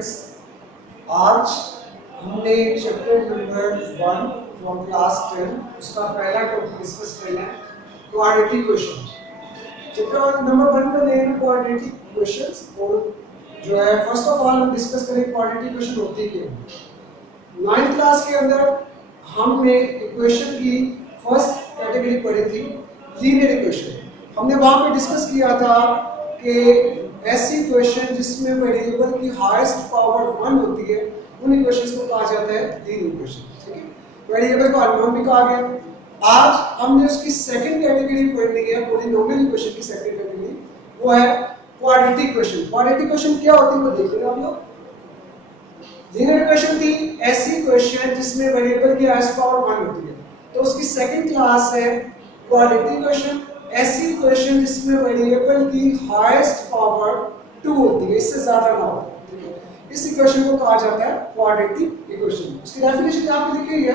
Students, आज हमने chapter number 1 from class 10 उसका पहला टॉपिक डिस्कस करना है, क्वाड्रेटिक क्वेश्चन। चैप्टर नंबर 1 का नेम है क्वाड्रेटिक क्वेश्चंस, और जो है फर्स्ट ऑफ ऑल हम डिस्कस करेंगे क्वाड्रेटिक क्वेश्चन होते क्या हैं। 9th क्लास के अंदर हमने इक्वेशन की फर्स्ट कैटेगरी पढ़ी थी, लीनियर इक्वेशन। हमने वहां पे डिस्कस किया था कि ऐसी इक्वेशन जिसमें वेरिएबल की हाईएस्ट पावर 1 होती है, उन इक्वेशंस को कहा जाता है लीनियर इक्वेशन। ठीक है, वेरिएबल को अननोन भी कहा गया। आज हमने उसकी सेकंड कैटेगरी पढ़नी है, पॉलिनोमियल इक्वेशन की सेकंड कैटेगरी, वो है क्वाड्रेटिक इक्वेशन। क्वाड्रेटिक इक्वेशन क्या होती है वो देखेंगे हम लोग। लीनियर इक्वेशन थी ऐसी इक्वेशन जिसमें वेरिएबल की हाईएस्ट पावर 1 होती है, तो उसकी सेकंड क्लास है क्वाड्रेटिक इक्वेशन, ऐसी इक्वेशन जिसमें वेरिएबल की हाईएस्ट पावर 2 होती है, इससे ज्यादा ना हो। इस इक्वेशन को कहा जाता है क्वाड्रेटिक इक्वेशन। इसकी डेफिनेशन यहां पे लिखी है,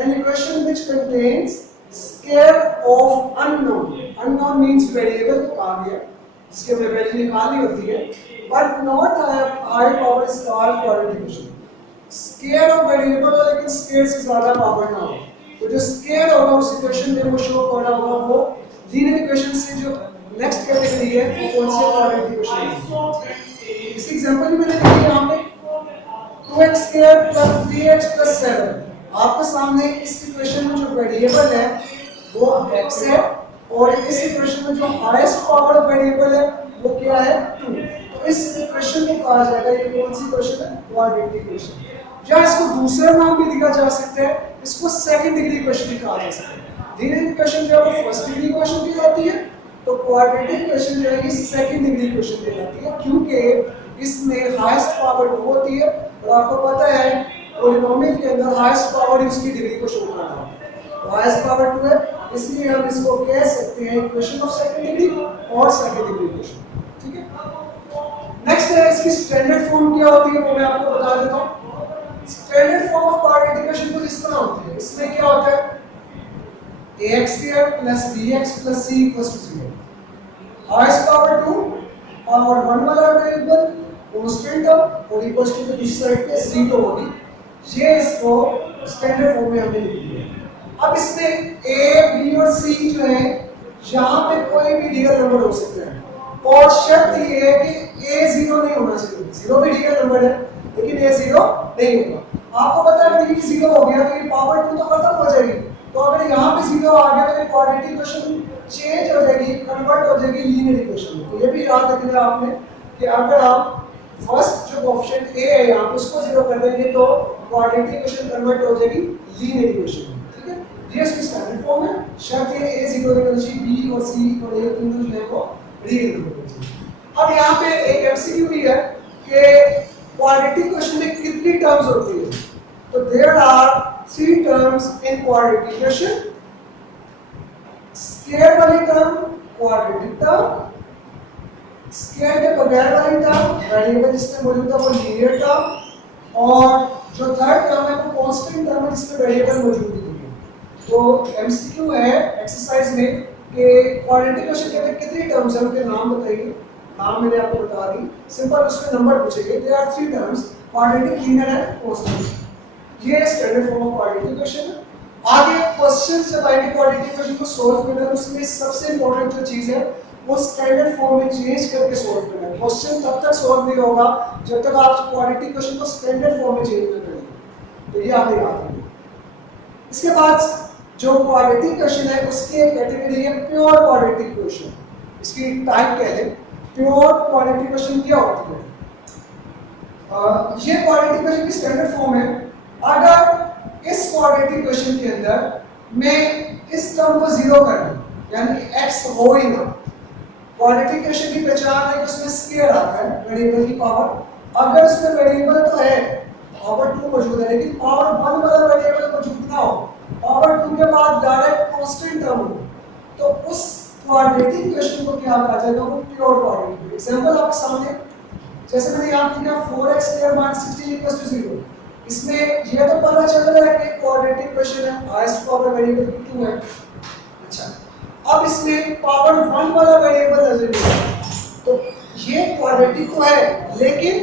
an equation which contains square of unknown. Unknown means variable को कहा गया जिसकी हमें वैल्यू निकालनी होती है, but not high power is called quadratic equation. Square of variable हो लेकिन स्क्वायर से ज्यादा पावर ना हो, तो जो स्क्वायर होगा उस इक्वेशन में वो शो कर रहा होगा वो लीनियर इक्वेशन से जो नेक्स्ट कैटेगरी है वो कौन सी क्वाड्रेटिक इक्वेशन है। इस एग्जांपल में मैंने लिखा है यहां पे 2x² + 3x + 7। आपके सामने इस इक्वेशन में जो वेरिएबल है वो x है, और इस इक्वेशन में जो हाईएस्ट पावर वेरिएबल है वो क्या है 2। तो इस इक्वेशन को कहा जाएगा, ये कौन सी इक्वेशन है, क्वाड्रेटिक इक्वेशन। या इसको दूसरा नाम भी दिया जा सकता है, इसको सेकंड डिग्री इक्वेशन भी कहा जा सकता है। लीनियर इक्वेशन जो है वो फर्स्ट डिग्री इक्वेशन कहलाती है, तो क्वाड्रेटिक इक्वेशन जो है ये सेकंड डिग्री इक्वेशन कहलाती है, क्योंकि इसमें हाईएस्ट पावर 2 होती है, और आपको पता है पॉलिनोमियल के अंदर हाईएस्ट पावर ही उसकी डिग्री को शो करता है। तो हाईएस्ट पावर 2 है, इसलिए हम इसको कह सकते हैं इक्वेशन ऑफ सेकंड डिग्री और सेकंड डिग्री इक्वेशन। ठीक है, नेक्स्ट है इसकी स्टैंडर्ड फॉर्म क्या होती है वो मैं आपको बता देता हूं। Standard form of quadratic equation कुछ इस तरह होती है। इसमें क्या होता है, ax² + bx + c = 0। Highest power 2, power 1 वाला वेरिएबल कांस्टेंट और इक्वल टू दूसरी साइड पे 0 होगी। ये इसको स्टैंडर्ड फॉर्म में हमने लिख दिया। अब इसमें a, b और c जो है यहाँ पे कोई भी रियल नंबर हो सकता है, और शर्त ये है कि a 0 नहीं होना चाहिए। 0 भी रियल नंबर है लेकिन a 0 नहीं होगा। आपको पता है कि 0 हो गया तो ये पावर 2 तो खत्म हो जाएगी, तो अगर यहाँ पे 0 आ गया तो ये क्वाड्रेटिक इक्वेशन चेंज हो जाएगी, कन्वर्ट हो जाएगी लीनियर इक्वेशन में। तो ये भी याद रखना आपने कि अगर आप फर्स्ट जो कोएफिशिएंट a है यहाँ पे उसको 0 कर देंगे तो क्वाड्रेटिक इक्वेशन कन्वर्ट हो जाएगी लीनियर इक्वेशन में। ठीक है, ये इसकी स्टैंडर्ड फॉर्म है। शर्त ये a 0 होना चाहिए, b और c और a तीनों जो है वो रियल नंबर होने चाहिए। अब यहाँ पे एक एमसीक्यू भी है कि क्वाड्रेटिक इक्वेशन में कितनी टर्म्स होती है, तो there are 3 terms in quadratic equation. Square वाली टर्म क्वाड्रेटिक टर्म, स्क्वायर के बगैर वाली टर्म वेरिएबल जिसमें मौजूद है वो लीनियर टर्म, और जो थर्ड टर्म है वो कांस्टेंट टर्म है जिसमें वेरिएबल मौजूद नहीं है। तो एमसीक्यू है एक्सरसाइज में कि क्वाड्रेटिक इक्वेशन के अंदर कितनी टर्म्स हैं, उनके नाम बताइए। नाम मैंने आपको बता दी, सिंपल उसमें नंबर पूछेंगे। There are 3 terms, quadratic, linear and constant. ये standard form of quadratic equation है। आगे क्वेश्चन जब आएंगे क्वाड्रेटिक इक्वेशन को सॉल्व करना, तो उसमें सबसे इंपॉर्टेंट जो चीज है वो स्टैंडर्ड फॉर्म में चेंज करके सॉल्व करना है। क्वेश्चन तब तक सॉल्व नहीं होगा जब तक आप क्वाड्रेटिक इक्वेशन को स्टैंडर्ड फॉर्म में चेंज न करें। तो ये आपने याद रखना। इसके बाद जो क्वाड्रेटिक इक्वेशन है उसकी एक कैटेगरी है प्योर क्वाड्रेटिक इक्वेशन। इसकी टाइप क्या है, प्योर क्वाड्रेटिक इक्वेशन क्या होती है। ये क्वाड्रेटिक इक्वेशन की स्टैंडर्ड फॉर्म है। अगर इस क्वाड्रेटिक इक्वेशन के अंदर मैं इस टर्म को 0 कर दूं, यानी x हो ही ना, क्वाड्रेटिक इक्वेशन की पहचान है कि उसमें स्क्वायर आता है वेरिएबल की पावर। अगर उसमें वेरिएबल तो है पावर 2 मौजूद है, लेकिन पावर 1 वाला वेरिएबल मौजूद ना हो, पावर 2 के बाद डायरेक्ट कांस्टेंट टर्म हो, तो उस क्वाड्रेटिक इक्वेशन को क्या कहा जाएगा, वो प्योर क्वाड्रेटिक। एग्जांपल आपके सामने जैसे मैंने यहां लिखा 4x² - 16 = 0। इसमें ये तो पता चल रहा है कि क्वाड्रेटिक इक्वेशन है, हाईएस्ट पावर वेरिएबल 2 है। अच्छा, अब इसमें पावर 1 वाला वेरिएबल नजर नहीं आ रहा, तो ये क्वाड्रेटिक तो है लेकिन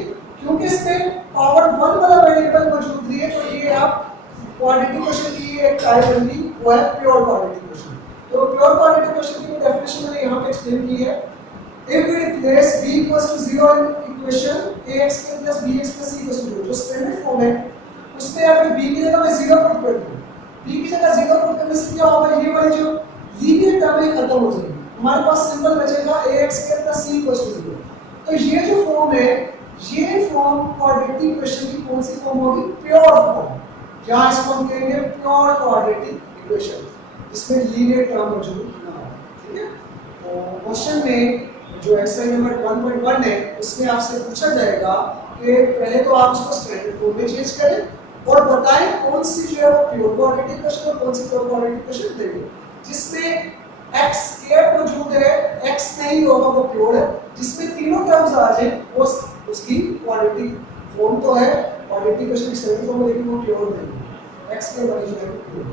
क्योंकि इसमें पावर 1 वाला वेरिएबल मौजूद नहीं है, तो ये आप क्वाड्रेटिक क्वेश्चन की एक टाइप बन गई, वो है प्योर क्वाड्रेटिक क्वेश्चन। तो प्योर क्वाड्रेटिक क्वेश्चन की डेफिनेशन मैंने यहाँ पे एक्सप्लेन की है। If we replace b equals to 0 in equation ax plus bx plus c equals to 0, जो स्टैंडर्ड फॉर्म है उसमें अगर b की जगह मैं 0 पुट कर दूं, b की जगह 0 पुट करने से क्या होगा, ये वाली जो लीनियर टर्म है खत्म हो जाएगी, हमारे पास सिंबल बचेगा ax plus c equals to 0। तो ये जो फॉर्म है, ये फॉर्म क्वाड्रेटिक क्वेश्चन की कौन सी फॉर्म होगी, प्योर फॉर्म। क्या इसको हम कहेंगे, प्योर क्वाड्रेटिक इक्वेशन, जिसमें लीनियर टर्म मौजूद ना हो। ठीक है, तो क्वेश्चन में जो एक्सरसाइज नंबर 1.1 है उसमें आपसे पूछा जाएगा कि पहले तो आप उसको स्टैंडर्ड फॉर्म में चेंज करें और बताएं कौन सी जो है वो प्योर क्वाड्रेटिक क्वेश्चन और कौन सी प्योर क्वाड्रेटिक क्वेश्चन देंगे, जिसमें x स्क्वायर मौजूद है, x नहीं होगा वो प्योर है, जिसमें तीनों टर्म्स आ जाए वो उसकी क्वाड्रेटिक फॉर्म तो है, क्वाड्रेटिक क्वेश्चन की स्टैंडर्ड फॉर्म, लेकिन वो प्योर नहीं है, x के वाली जो है प्योर।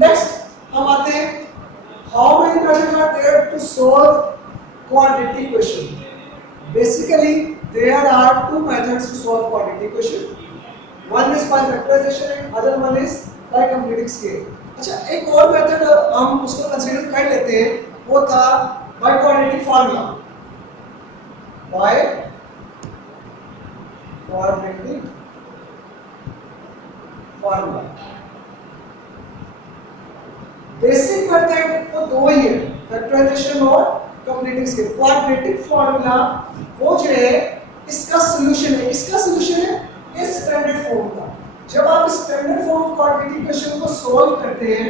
नेक्स्ट हम आते हैं, how many methods are there to solve quadratic question? Basically, there are two methods to solve quadratic question. One is by factorization and other one is by completing scale. अच्छा, एक और method हम उसको consider कर लेते हैं, वो था by quadratic formula. By quadratic formula. Basic method तो दो ही है, फैक्टराइजेशन और कंप्लीटिंग स्केल। क्वाड्रेटिक फार्मूला वो जो है इसका सॉल्यूशन है, इसका सॉल्यूशन है इस स्टैंडर्ड फॉर्म का। जब आप standard form of quadratic question को सॉल्व करते हैं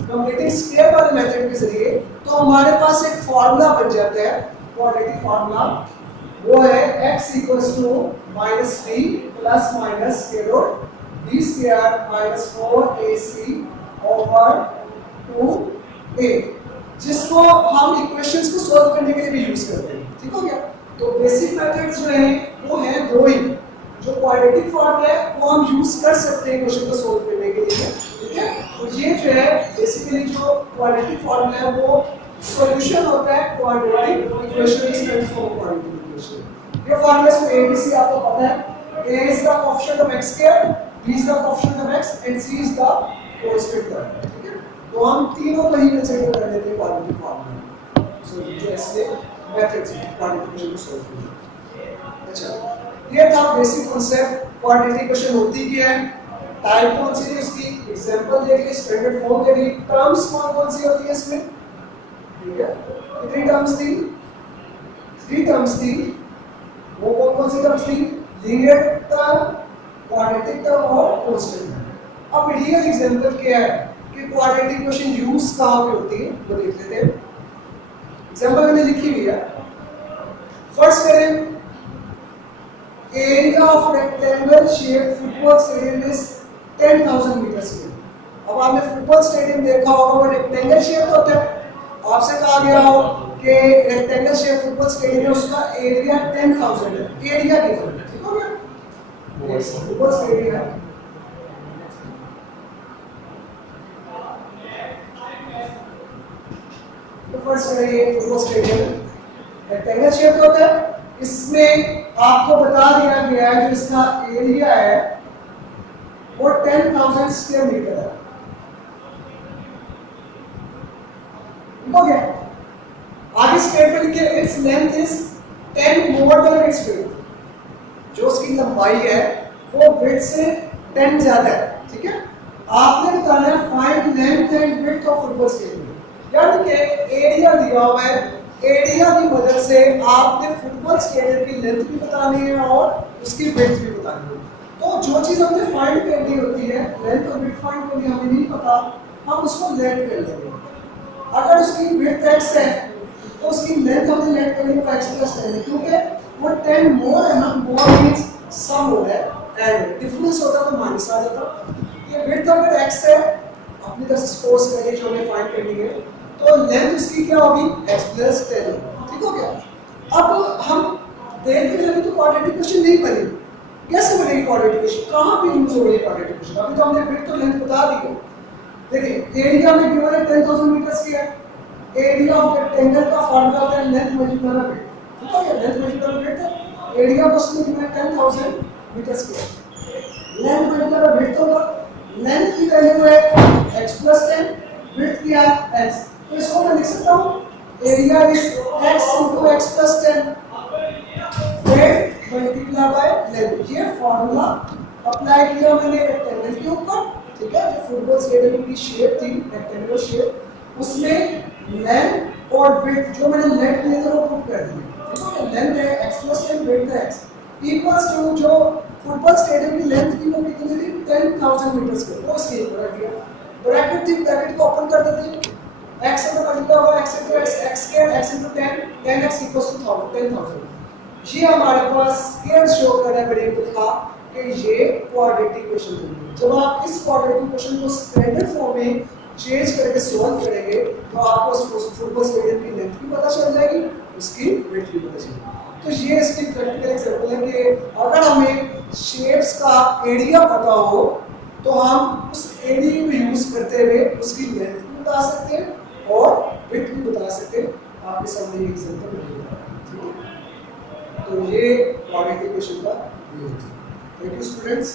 कंप्लीटिंग स्केल वाले मेथड के जरिए, तो हमारे पास एक फार्मूला बन जाता है क्वाड्रेटिक फार्मूला, वो है x -b plus minus square root b square minus 4ac over 2a, जिसको हम इक्वेशंस को सॉल्व करने के लिए भी यूज करते हैं। ठीक हो गया, तो बेसिक मेथड्स जो हैं वो हैं दो ही, जो क्वाड्रेटिक फार्मूला है वो हम यूज कर सकते हैं क्वेश्चन को सॉल्व करने के लिए। ठीक है, तो ये जो है बेसिकली जो क्वाड्रेटिक फार्मूला है वो सॉल्यूशन होता है क्वाड्रेटिक इक्वेशन की standard form of quadratic equation. ये फार्मूला से a b c आपको पता है, a is the coefficient of x square, b is the coefficient of x and c is the constant term। ठीक है, तो हम तीनों को ही कंसीडर कर लेते हैं क्वाड्रेटिक फार्मूला। सो जो ऐसे मेथड्स हैं क्वाड्रेटिक इक्वेशन को सॉल्व करने। अच्छा, ये था बेसिक कांसेप्ट, क्वाड्रेटिक इक्वेशन होती क्या है, टाइप कौन सी है इसकी, एग्जांपल देख ली, स्टैंडर्ड फॉर्म देख ली, टर्म्स कौन सी होती है इसमें। ठीक है, कितनी टर्म्स थी, 3 टर्म्स थी, वो कौन सी टर्म्स थी, लीनियर टर्म, क्वाड्रेटिक टर्म और कांस्टेंट टर्म। अब रियल एग्जांपल क्या है कि क्वाड्रेटिक इक्वेशन यूज कहां पे होती है वो देख लेते हैं। एग्जांपल मैंने लिखी हुई है, फर्स्ट करें, area of rectangle shaped football stadium is 10,000 metre square. अब आपने फुटबॉल स्टेडियम देखा होगा, वो रेक्टेंगल शेप होता है, आपसे कहा गया हो कि रेक्टेंगल शेप फुटबॉल स्टेडियम है, उसका एरिया 10,000 है, एरिया गिवन है। ठीक हो गया, फुटबॉल स्टेडियम है, फर्स्ट करेंगे फुटबॉल स्टेडियम रेक्टेंगल शेप होता है, इसमें आपको बता दिया गया है जो इसका एरिया है वो 10,000 स्क्वायर मीटर है। हो गया, आगे स्टेटमेंट लिखिए, its length is 10 more than it's width, जो उसकी लंबाई है वो विड्थ से 10 ज्यादा है। ठीक है, आपने बताना है find length and width of football stadium, यानी कि एरिया दिया हुआ है, एरिया की मदद से आपने फुटबॉल स्टेडियम की लेंथ भी बतानी है और उसकी विड्थ भी बतानी है। तो जो चीज हमने फाइंड करनी होती है, लेंथ और विड्थ फाइंड करनी हमें नहीं पता, हम उसको लेट कर लेंगे। अगर उसकी विड्थ x है तो उसकी लेंथ हमें लेट करनी है x + 10, क्योंकि वो 10 मोर है ना, मोर मींस सम हो रहा है एंड डिफरेंस होता तो माइनस आ जाता। ये विड्थ अगर x है, अपनी तरफ से सपोज करिए जो हमें फाइंड करनी है, तो लेंथ उसकी क्या होगी, x + 10। ठीक हो गया, अब हम देख रहे हैं तो क्वाड्रेटिक क्वेश्चन नहीं बनेगी, कैसे बनेगी क्वाड्रेटिक क्वेश्चन, कहां पे यूज हो रही है क्वाड्रेटिक क्वेश्चन, अभी तो हमने विड्थ तो लेंथ बता दी है। देखिए एरिया में गिवन है 10,000 metre square, area of rectangle का फार्मूला होता है लेंथ मल्टीप्लाई बाय विड्थ। ठीक है, length multiply by width, area question में गिवन है 10,000 metre square, length multiply by width होगा, लेंथ की वैल्यू है x + 10, विड्थ की है x, तो इसको मैं लिख सकता हूँ area is x * x + 10 width multiply by length. ये फॉर्मूला अप्लाई किया मैंने रेक्टेंगल के ऊपर, ठीक है, जो फुटबॉल स्टेडियम की शेप थी रेक्टेंगुलर शेप, उसमें लेंथ और विड्थ जो मैंने लेंथ लिए थे वो पुट कर दिए, ठीक है, लेंथ है x + 10 विड्थ है x इक्वल्स टू जो फुटबॉल स्टेडियम की लेंथ थी वो कितनी थी 10,000 मीटर स्क्वायर, वो इसके ऊपर रख दिया, ब्रैकेट थी, ब्रैकेट को ओपन कर देते हैं, x से मल्टीप्लाई होगा x * x, x square x * 10, 10x = 10,000। ये हमारे पास स्क्वायर शो कर रहा है वेरिएबल का कि ये क्वाड्रेटिक क्वेश्चन है। जब आप इस क्वाड्रेटिक क्वेश्चन को स्टैंडर्ड फॉर्म में चेंज करके सॉल्व करेंगे तो आपको फुटबॉल स्टेडियम की लेंथ भी पता चल जाएगी, उसकी विड्थ भी पता चलेगी। तो ये इसकी प्रैक्टिकल एग्जांपल है कि अगर हमें शेप्स का एरिया पता हो तो हम उस एरिया को यूज करते हुए उसकी लेंथ भी बता सकते हैं और विड्थ भी बता सकते हैं। आपके सामने एग्जांपल मिलेगा, ठीक है। तो ये क्वाड्रेटिक क्वेश्चन का यूज है। Thank you students.